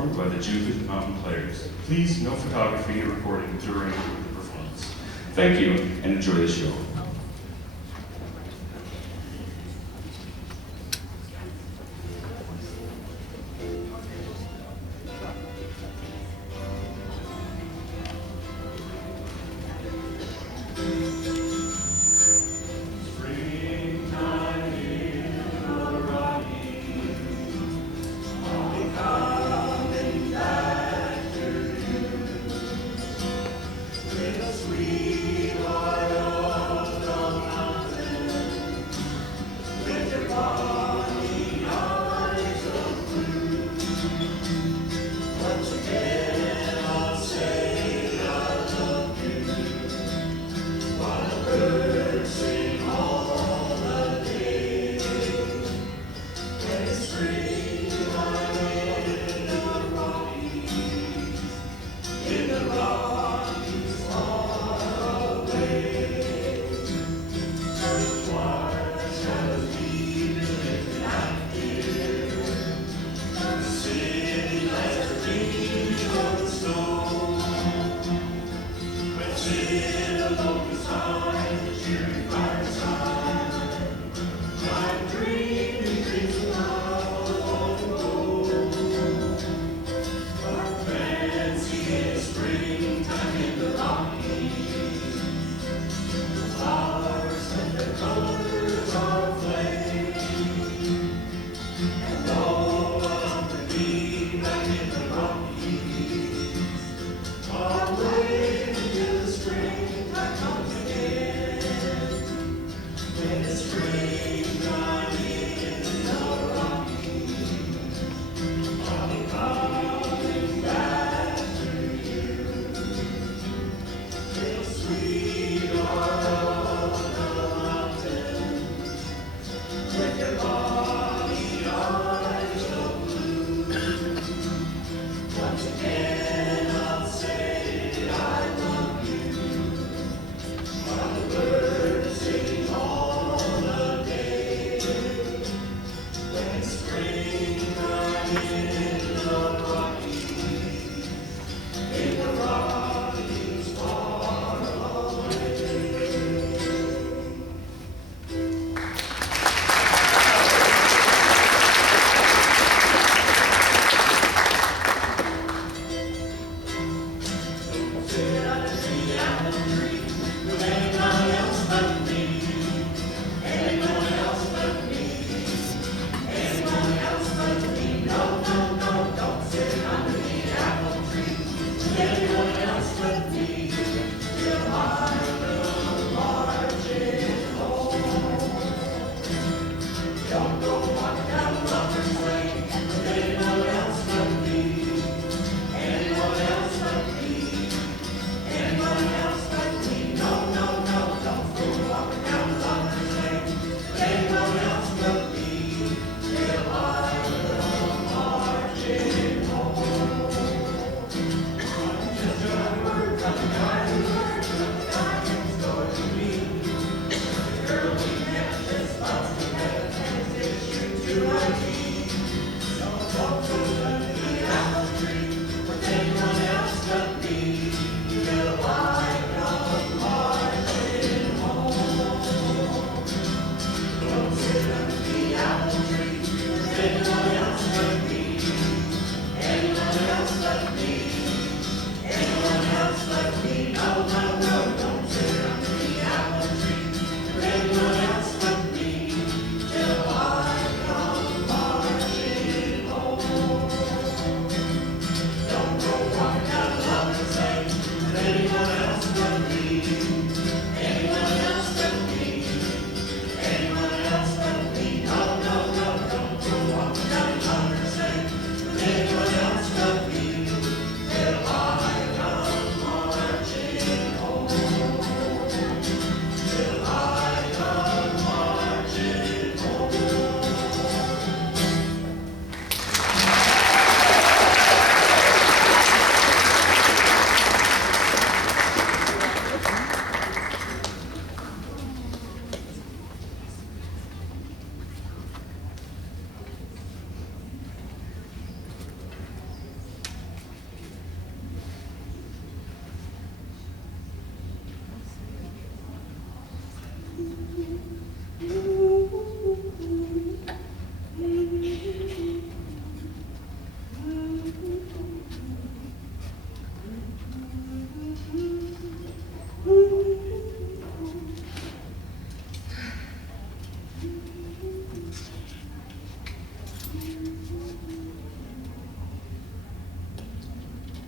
performed by the Jupiter Mountain Players. Please, no photography or recording during the performance. Thank you, and enjoy the show.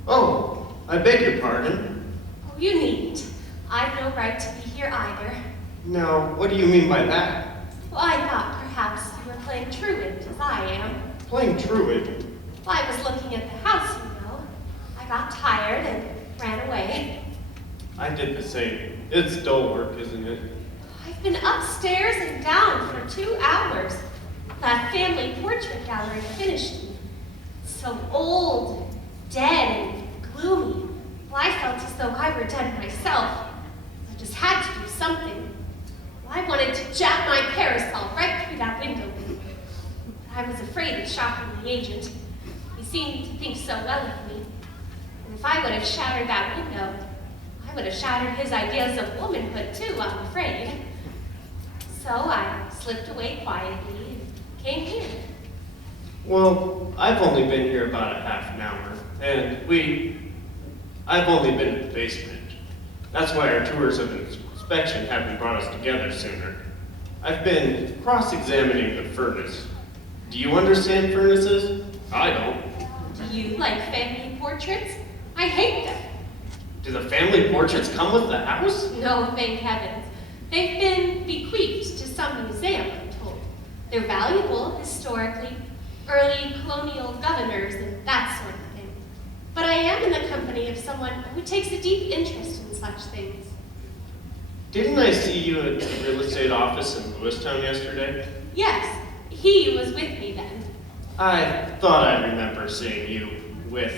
Oh, I beg your pardon. Oh, you needn't. I've no right to be here either. Now, what do you mean by that? Well, I thought perhaps you were playing truant, as I am. Playing truant? Well, I was looking at the house, you know. I got tired and ran away. I did the same. It's dull work, isn't it? I've been upstairs and down for 2 hours. That family portrait gallery finished me. It's so old, dead, and gloomy. Well, I felt as though I were dead myself. I just had to do something. Well, I wanted to jab my parasol right through that window. But I was afraid of shocking the agent. He seemed to think so well of me. And if I would have shattered that window, I would have shattered his ideas of womanhood too, I'm afraid. So I slipped away quietly and came here. Well, I've only been here about a half an hour, and I've only been in the basement. That's why our tours of inspection haven't brought us together sooner. I've been cross-examining the furnace. Do you understand furnaces? I don't. Do you like family portraits? I hate them. Do the family portraits come with the house? No, thank heavens. They've been bequeathed to some museum, I'm told. They're valuable historically, early colonial governors and that sort of thing. But I am in the company of someone who takes a deep interest in such things. Didn't I see you at the real estate office in Lewistown yesterday? Yes, he was with me then. I thought I remember seeing you with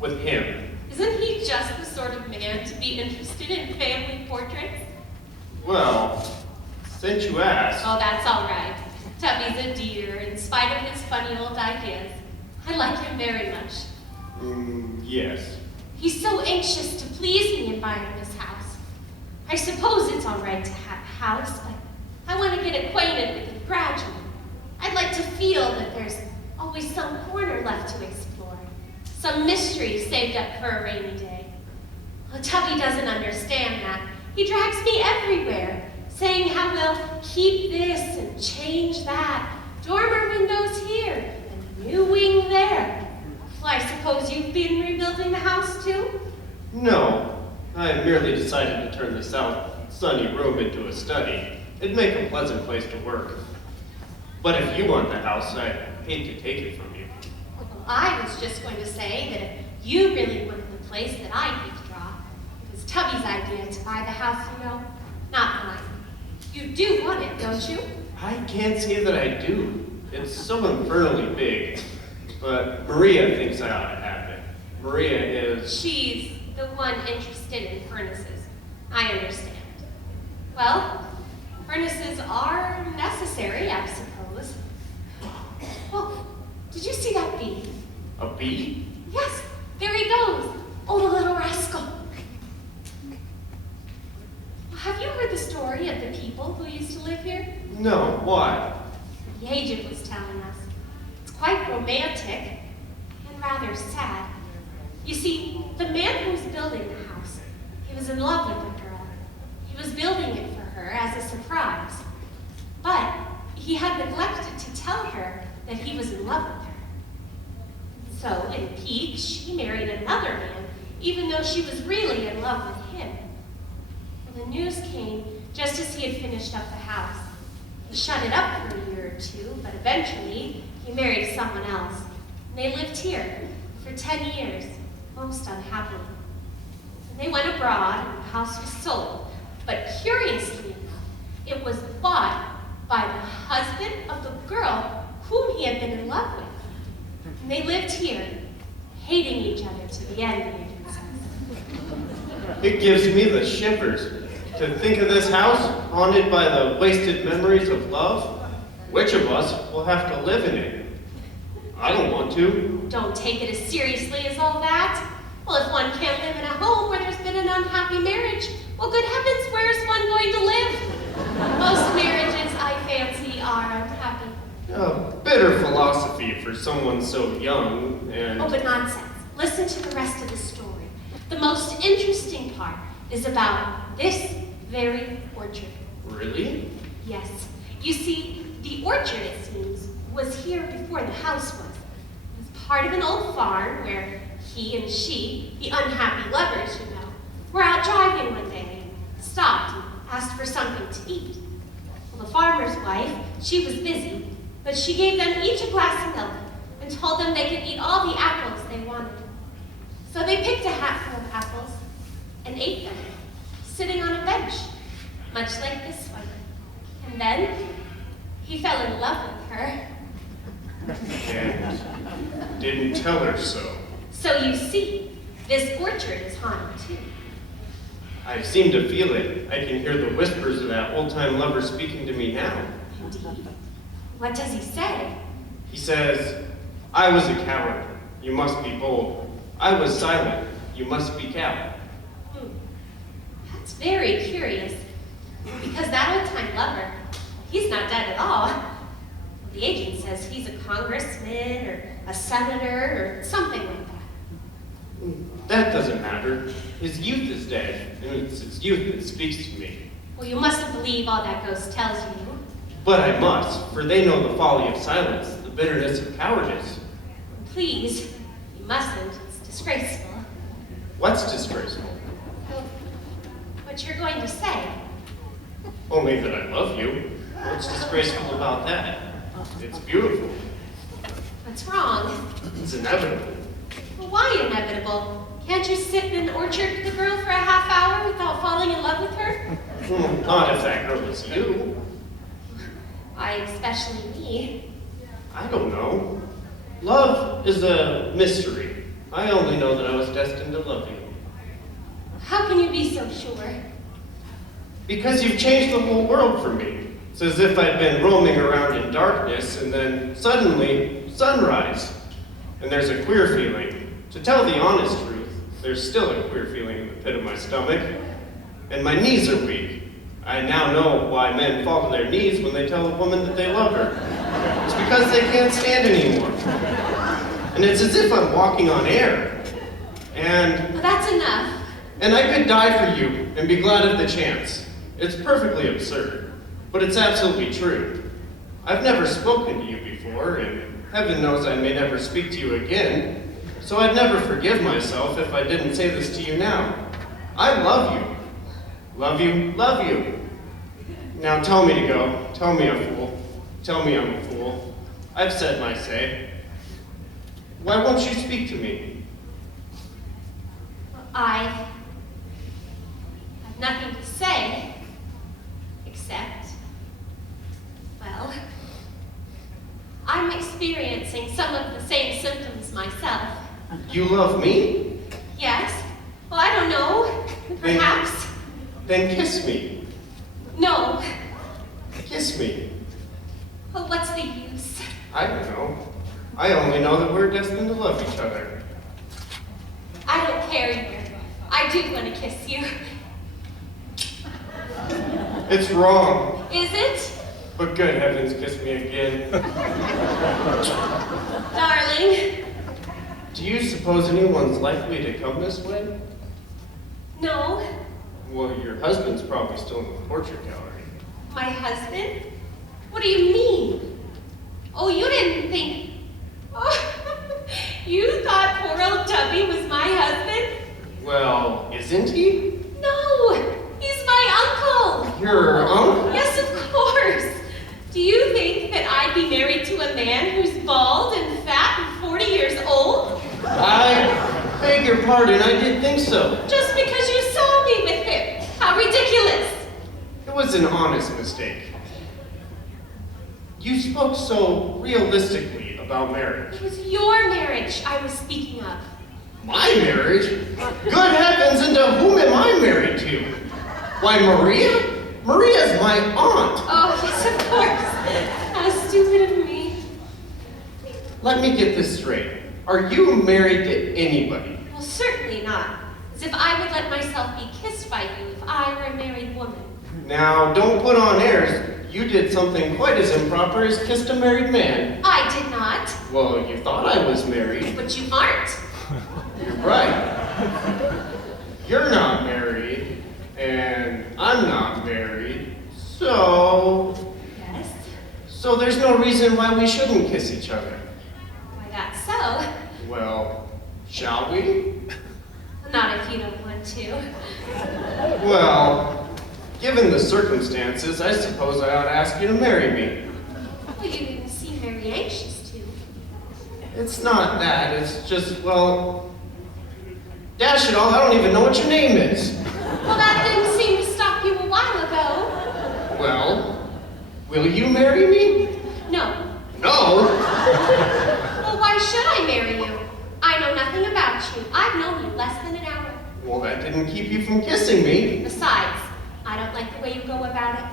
him. Isn't he just the sort of man to be interested in family portraits? Well, since you asked... Oh, that's all right. Tubby's a dear, in spite of his funny old ideas. I like him very much. Yes. He's so anxious to please me in buying this house. I suppose it's all right to have a house, but I want to get acquainted with it gradually. I'd like to feel that there's always some corner left to explore, some mystery saved up for a rainy day. Well, Tubby doesn't understand that. He drags me everywhere, saying how we'll keep this and change that, dormer windows here, and new wing there. Well, I suppose you've been rebuilding the house too? No. I merely decided to turn the south sunny room into a study. It'd make a pleasant place to work. But if you want the house, I'd hate to take it from you. Well, I was just going to say that if you really wanted the place that I withdraw, it was Tubby's idea to buy the house, you know, not mine. You do want it, don't you? I can't say that I do. It's so infernally big. But Maria thinks I ought to have it. Maria is... She's the one interested in furnaces. I understand. Well, furnaces are necessary, I suppose. Oh, did you see that bee? A bee? Yes, there he goes. Oh, the little rascal. Have you heard the story of the people who used to live here? No, why? The agent was telling us. It's quite romantic and rather sad. You see, the man who was building the house, he was in love with the girl. He was building it for her as a surprise. But he had neglected to tell her that he was in love with her. So, in pique, she married another man, even though she was really in love with him. Well, the news came just as he had finished up the house. He shut it up for a year or two, but eventually he married someone else. And they lived here for 10 years, most unhappily. And they went abroad and the house was sold. But curiously enough, it was bought by the husband of the girl whom he had been in love with. And they lived here, hating each other to the end, the agent says. It gives me the shivers to think of this house haunted by the wasted memories of love. Which of us will have to live in it? I don't want to. Don't take it as seriously as all that. Well, if one can't live in a home where there's been an unhappy marriage, well, good heavens, where is one going to live? Most marriages, I fancy, are unhappy. A bitter philosophy for someone so young and... Oh, but nonsense. Listen to the rest of the story. The most interesting part is about this very orchard. Really? Yes. You see, the orchard, it seems, was here before the house was. It was part of an old farm where He and she, the unhappy lovers, you know, were out driving one day, stopped and asked for something to eat. Well, the farmer's wife, she was busy, but she gave them each a glass of milk and told them they could eat all the apples they wanted. So they picked a hatful of apples and ate them, sitting on a bench, much like this one. And then he fell in love with her. And didn't tell her so. So you see, this orchard is haunted too. I seem to feel it. I can hear the whispers of that old-time lover speaking to me now. Indeed. What does he say? He says, I was a coward. You must be bold. I was silent. You must speak out. That's very curious, because that old-time lover, he's not dead at all. The agent says he's a congressman or a senator or something like that. That doesn't matter. His youth is dead, and it's his youth that speaks to me. Well, you mustn't believe all that ghost tells you. But I must, for they know the folly of silence, the bitterness of cowardice. Please, you mustn't. It's disgraceful. What's disgraceful? Well, what you're going to say. Only that I love you. What's disgraceful about that? It's beautiful. What's wrong? It's inevitable. Well, why inevitable? Can't you sit in an orchard with a girl for a half hour without falling in love with her? Not if that girl is you. Why, especially me. I don't know. Love is a mystery. I only know that I was destined to love you. How can you be so sure? Because you've changed the whole world for me. It's as if I'd been roaming around in darkness and then suddenly sunrise. And there's a queer feeling. To tell the honest truth, there's still a queer feeling in the pit of my stomach. And my knees are weak. I now know why men fall to their knees when they tell a woman that they love her. It's because they can't stand anymore. And it's as if I'm walking on air. And Well, that's enough. I could die for you and be glad of the chance. It's perfectly absurd, but it's absolutely true. I've never spoken to you before, and heaven knows I may never speak to you again, so I'd never forgive myself if I didn't say this to you now. I love you. Love you, love you. Now tell me to go. Tell me I'm a fool. Tell me I'm a fool. I've said my say. Why won't you speak to me? Well, I have nothing to say, except, well, I'm experiencing some of the same symptoms myself. You love me? Yes? Well, I don't know. Perhaps. Then kiss me. No. Kiss me. Well, what's the use? I don't know. I only know that we're destined to love each other. I don't care either. I do want to kiss you. It's wrong. Is it? But good heavens, kiss me again. Darling. Do you suppose anyone's likely to come this way? No. Well, your husband's probably still in the portrait gallery. My husband? What do you mean? Oh, you didn't think... Oh, you thought poor old Tubby was my husband? Well, isn't he? No, he's my uncle. Your uncle? Yes, of course. Do you think that I'd be married to a man who's bald and fat and 40 years old? I beg your pardon, I did think so. Just because you saw me with him. How ridiculous. It was an honest mistake. You spoke so realistically about marriage. It was your marriage I was speaking of. My marriage? Good heavens, and to whom am I married to? Why, Maria? Maria's my aunt. Oh, yes, of course. How stupid of me. Let me get this straight. Are you married to anybody? Well, certainly not. As if I would let myself be kissed by you if I were a married woman. Now, don't put on airs. You did something quite as improper as kissed a married man. I did not. Well, you thought I was married. But you aren't. You're right. You're not married, and I'm not married, so... Yes. So there's no reason why we shouldn't kiss each other. Why, that's so. Well, Shall we? Not if you don't want to. Well, given the circumstances, I suppose I ought to ask you to marry me. Well, you didn't seem very anxious to. It's not that, it's just, well, dash it all, I don't even know what your name is. Well, that didn't seem to stop you a while ago. Well, will you marry me? No. No? Well, why should I marry you? I know nothing about you. I've known you less than an hour. Well, that didn't keep you from kissing me. Besides, I don't like the way you go about it.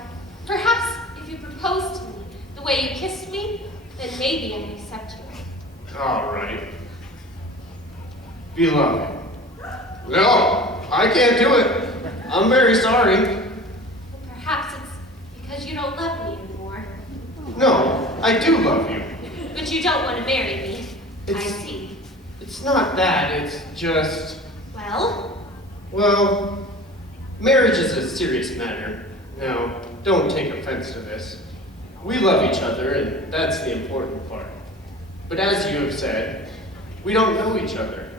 Perhaps if you proposed to me the way you kissed me, then maybe I'd accept you. All right. Beloved. No, I can't do it. I'm very sorry. Well, perhaps it's because you don't love me anymore. No, I do love you. But you don't want to marry me. I It's- see. It's not that, it's just, Well, well, marriage is a serious matter. Now, don't take offense to this. We love each other, and that's the important part. But as you have said, we don't know each other.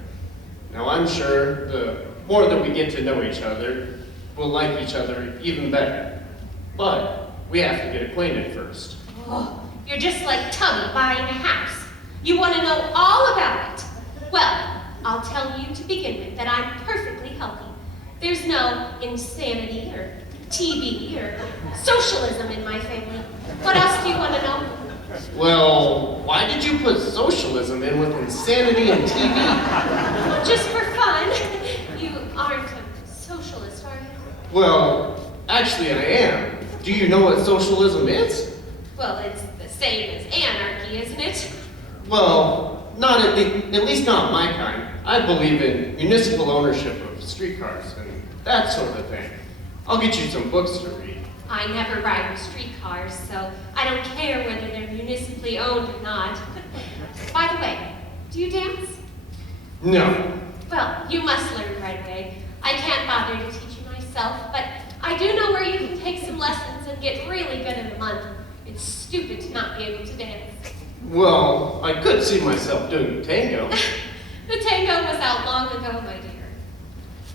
Now, I'm sure the more that we get to know each other, we'll like each other even better. But we have to get acquainted first. oh, you're just like Tubby buying a house. You want to know all about it. Well, I'll tell you to begin with that I'm perfectly healthy. There's no insanity or TV or socialism in my family. What else do you want to know? Well, why did you put socialism in with insanity and TV? Just for fun. You aren't a socialist, are you? Well, actually I am. Do you know what socialism is? Well, it's the same as anarchy, isn't it? Well, not at least not my kind. I believe in municipal ownership of streetcars and that sort of thing. I'll get you some books to read. I never ride with streetcars, so I don't care whether they're municipally owned or not. By the way, do you dance? No. Well, you must learn right away. I can't bother to teach you myself, but I do know where you can take some lessons and get really good in a month. It's stupid to not be able to dance. Well, I could see myself doing tango. The tango was out long ago, my dear.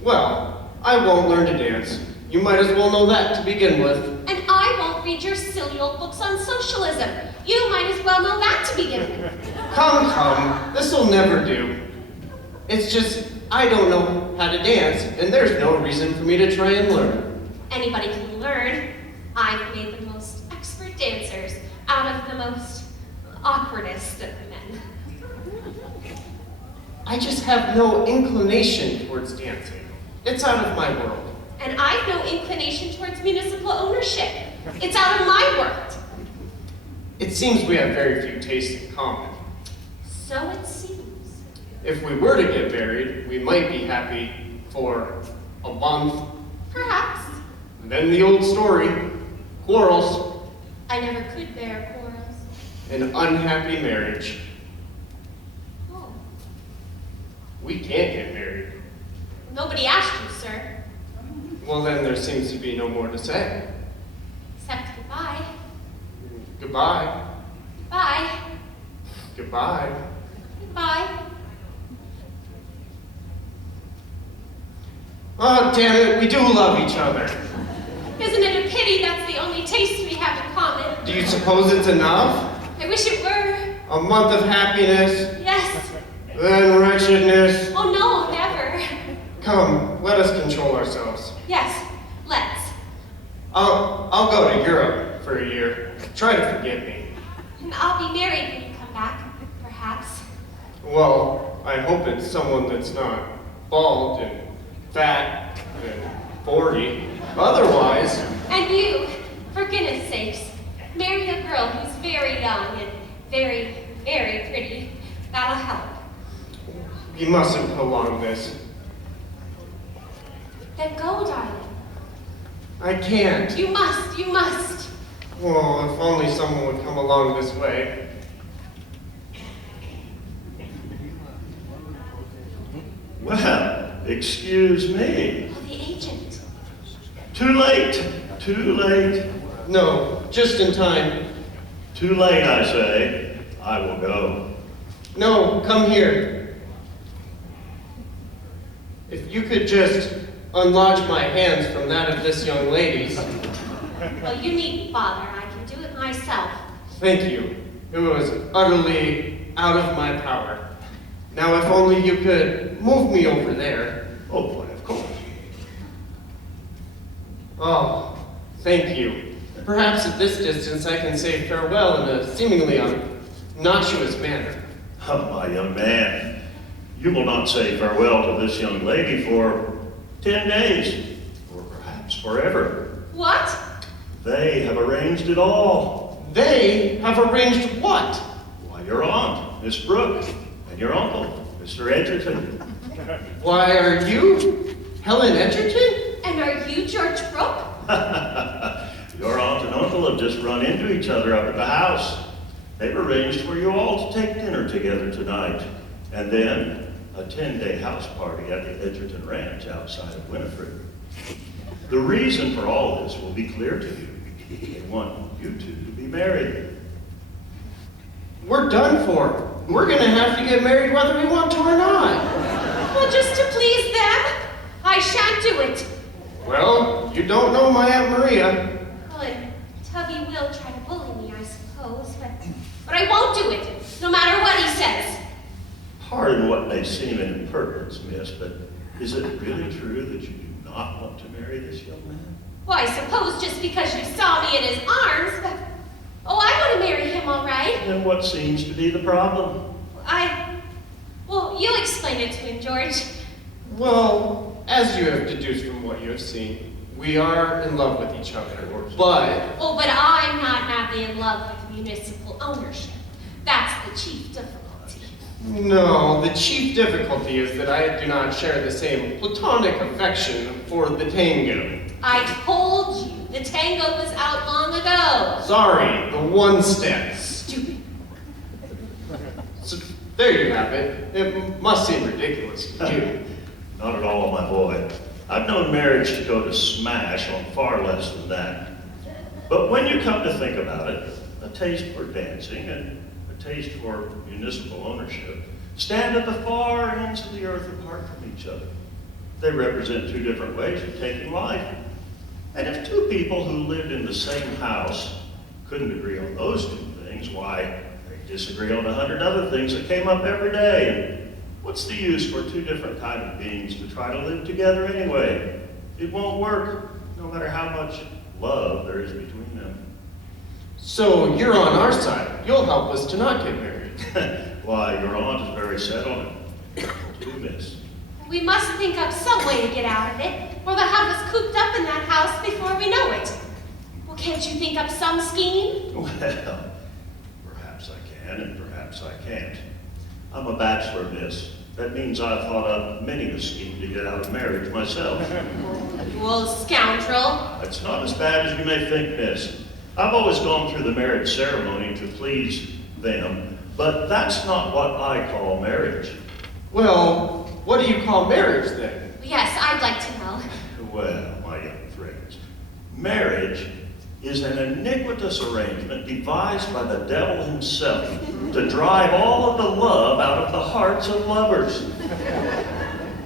Well, I won't learn to dance. You might as well know that to begin with. And I won't read your silly old books on socialism. You might as well know that to begin with. Come, this'll never do. It's just, I don't know how to dance, and there's no reason for me to try and learn. Anybody can learn. I've made the most expert dancers out of the most awkwardest of men. I just have no inclination towards dancing. It's out of my world. And I've no inclination towards municipal ownership. It's out of my world. It seems we have very few tastes in common. So it seems. If we were to get married, we might be happy for a month. Perhaps. And then the old story, quarrels, I never could bear quarrels. an unhappy marriage. Oh. We can't get married. Nobody asked you, sir. Well, then there seems to be no more to say. Except goodbye. Goodbye. Bye. Goodbye. Goodbye. Oh, damn it, we do love each other. Isn't it a pity that's the only taste we have in common? Do you suppose it's enough? I wish it were. A month of happiness, Yes. then wretchedness. Oh no, never. Come, let us control ourselves. Yes, let's. I'll go to Europe for a year. Try to forget me. And I'll be married when you come back, perhaps. Well, I hope it's someone that's not bald and fat and 40. Otherwise, And you, for goodness sakes, marry a girl who's very young and very, very pretty. That'll help. you mustn't prolong this. Then go, darling. I can't. You must, you must. Well, if only someone would come along this way. Well, excuse me. Oh, the agent. Too late. Too late. No, just in time. Too late, I say. I will go. No, come here. you could just unlodge my hands from that of this young lady's. Well, you needn't bother. I can do it myself. Thank you. It was utterly out of my power. Now, if only you could move me over there. Oh, why, of course. Oh, thank you. Perhaps at this distance I can say farewell in a seemingly obnoxious manner. Oh, my young man, you will not say farewell to this young lady for 10 days, or perhaps forever. What? They have arranged it all. They have arranged what? Why, your aunt, Miss Brooke, and your uncle, Mr. Edgerton. Why, are you Helen Edgerton? And are you George Brooke? Your aunt and uncle have just run into each other up at the house. They've arranged for you all to take dinner together tonight, and then a 10-day house party at the Edgerton Ranch outside of Winifred. The reason for all this will be clear to you. They want you two to be married. We're done for. We're gonna have to get married whether we want to or not. Well, just to please them, I shan't do it. Well, you don't know my Aunt Maria. Well, and Tubby will try to bully me, I suppose, but I won't do it, no matter what he says. Pardon what may seem an impertinence, miss, but is it really true that you do not want to marry this young man? Well, I suppose just because you saw me in his arms, but... Oh, I want to marry him, all right. Then what seems to be the problem? Well, you explain it to him, George. Well, as you have deduced from what you have seen, we are in love with each other. But Oh, but I'm not madly in love with municipal ownership. That's the chief difficulty. no, the chief difficulty is that I do not share the same platonic affection for the tango. I told you, the tango was out long ago. Sorry, the one step. Stupid. So, there you have it. It must seem ridiculous to you. Not at all, my boy. I've known marriage to go to smash on far less than that. But when you come to think about it, a taste for dancing and a taste for municipal ownership stand at the far ends of the earth apart from each other. They represent two different ways of taking life. And if two people who lived in the same house couldn't agree on those two things, why, they disagree on 100 other things that came up every day. And what's the use for two different kind of beings to try to live together anyway? It won't work, no matter how much love there is between them. So you're on our side. You'll help us to not get married. Why, your aunt is very set on it. Do miss. We must think up some way to get out of it, or they'll have us cooped up in that house before we know it. Well, can't you think up some scheme? Well, perhaps I can and perhaps I can't. I'm a bachelor, miss. That means I've thought up many a scheme to get out of marriage myself. You old scoundrel. It's not as bad as you may think, miss. I've always gone through the marriage ceremony to please them, but that's not what I call marriage. Well, what do you call marriage then? Yes, I'd like to know. Well, my young friends, marriage is an iniquitous arrangement devised by the devil himself to drive all of the love out of the hearts of lovers.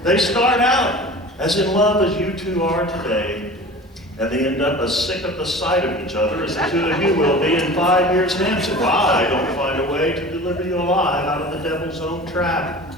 They start out as in love as you two are today, and they end up as sick of the sight of each other as the two of you will be in 5 years hence if I don't find a way to deliver you alive out of the devil's own trap.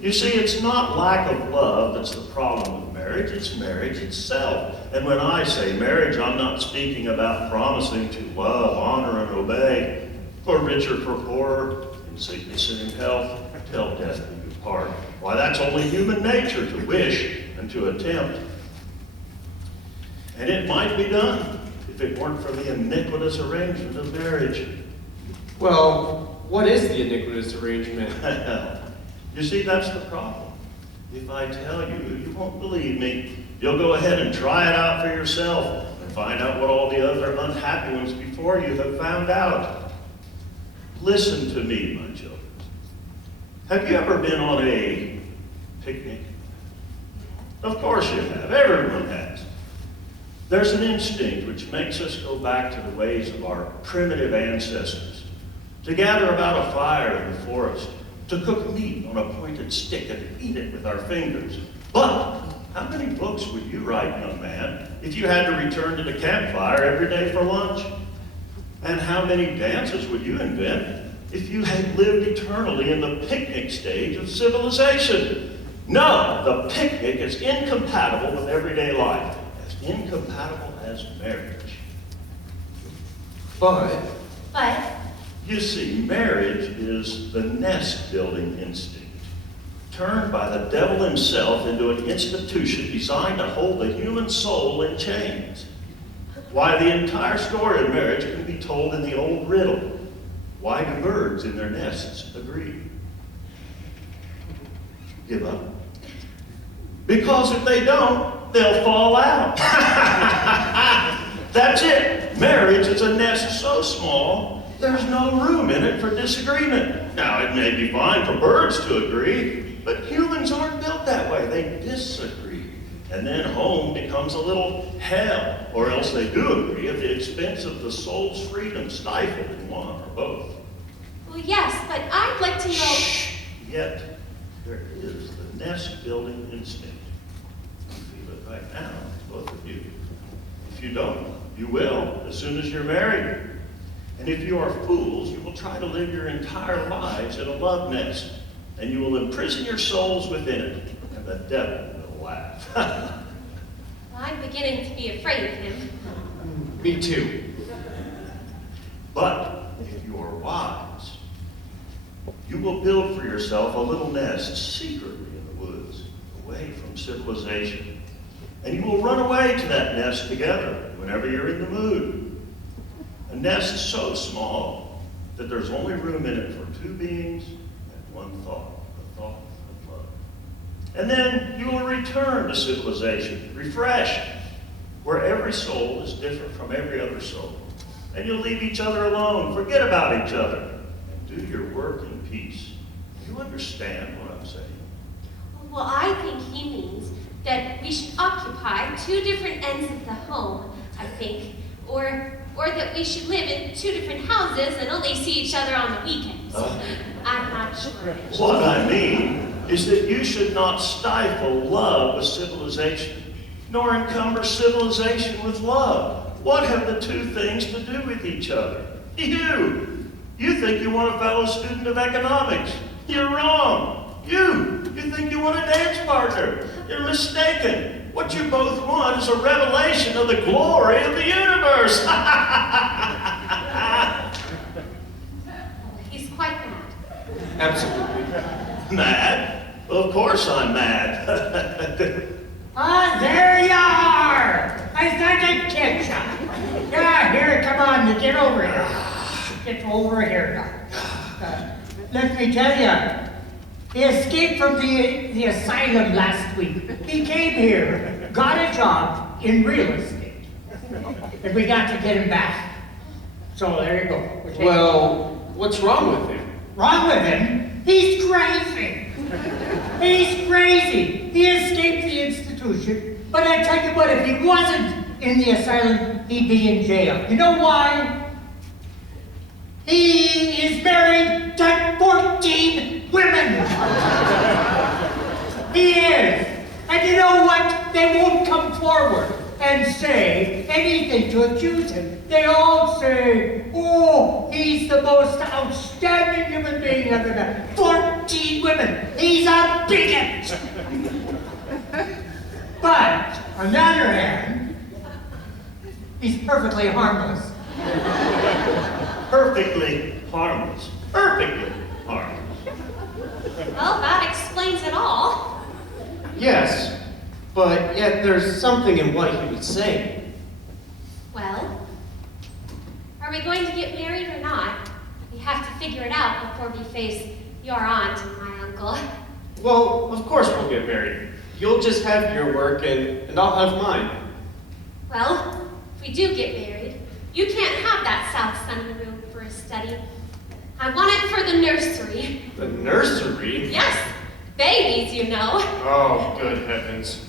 You see, it's not lack of love that's the problem with marriage, it's marriage itself. And when I say marriage, I'm not speaking about promising to love, honor, and obey, for richer, for poorer, in sickness and in health, till death do you part. Why, that's only human nature to wish and to attempt. And it might be done if it weren't for the iniquitous arrangement of marriage. Well, what is the iniquitous arrangement? You see, that's the problem. If I tell you, you won't believe me. You'll go ahead and try it out for yourself and find out what all the other unhappy ones before you have found out. Listen to me, my children. Have you ever been on a picnic? Of course you have. Everyone has. There's an instinct which makes us go back to the ways of our primitive ancestors, to gather about a fire in the forest, to cook meat on a pointed stick and eat it with our fingers. But how many books would you write, young man, if you had to return to the campfire every day for lunch? And how many dances would you invent if you had lived eternally in the picnic stage of civilization? No, the picnic is incompatible with everyday life, as incompatible as marriage. But You see, marriage is the nest-building instinct, turned by the devil himself into an institution designed to hold the human soul in chains. Why, the entire story of marriage can be told in the old riddle. Why do birds in their nests agree? Give up? Because if they don't, they'll fall out. That's it. Marriage is a nest so small, there's no room in it for disagreement. Now, it may be fine for birds to agree, but humans aren't built that way. They disagree. And then home becomes a little hell, or else they do agree at the expense of the soul's freedom stifled in one or both. Well, yes, but I'd like to know... Yet, there is the nest-building instinct. You feel it right now, both of you. If you don't, you will, as soon as you're married. And if you are fools, you will try to live your entire lives in a love nest, and you will imprison your souls within it, and the devil will laugh. Well, I'm beginning to be afraid of him. me too. But if you are wise, you will build for yourself a little nest secretly in the woods, away from civilization. And you will run away to that nest together whenever you're in the mood. A nest so small that there's only room in it for two beings and one thought, the thought of love. And then you will return to civilization, refreshed, where every soul is different from every other soul. And you'll leave each other alone, forget about each other, and do your work in peace. You understand what I'm saying? Well, I think he means that we should occupy two different ends of the home, I think. Or that we should live in two different houses and only see each other on the weekends. I'm not sure. What I mean is that you should not stifle love with civilization, nor encumber civilization with love. What have the two things to do with each other? You think you want a fellow student of economics. You're wrong. You think you want a dance partner. You're mistaken. What you both want is a revelation of the glory of the universe. He's quite mad. Absolutely. Mad? Of course I'm mad. There you are! I thought I'd catch ya. Yeah, here, come on, get over here. Get over here now. Let me tell you, he escaped from the asylum last week. He came here, got a job in real estate, and we got to get him back. So there you go. We're taking- Well, what's wrong with him? Wrong with him? He's crazy. He's crazy. He escaped the institution, but I tell you what, if he wasn't in the asylum, he'd be in jail. You know why? He is married to 14 women. He is. And you know what? They won't come forward and say anything to accuse him. They all say, oh, he's the most outstanding human being I've ever met. 14 women. He's a bigot. But, on the other hand, he's perfectly harmless. Perfectly harmless. Perfectly harmless. Well, that explains it all. Yes, but yet there's something in what he was saying. Well, are we going to get married or not? We have to figure it out before we face your aunt and my uncle. Well, of course we'll get married. You'll just have your work and I'll have mine. Well, if we do get married, you can't have that south sunny room for a study. I want it for the nursery. The nursery? Yes, babies, you know. Oh, good heavens.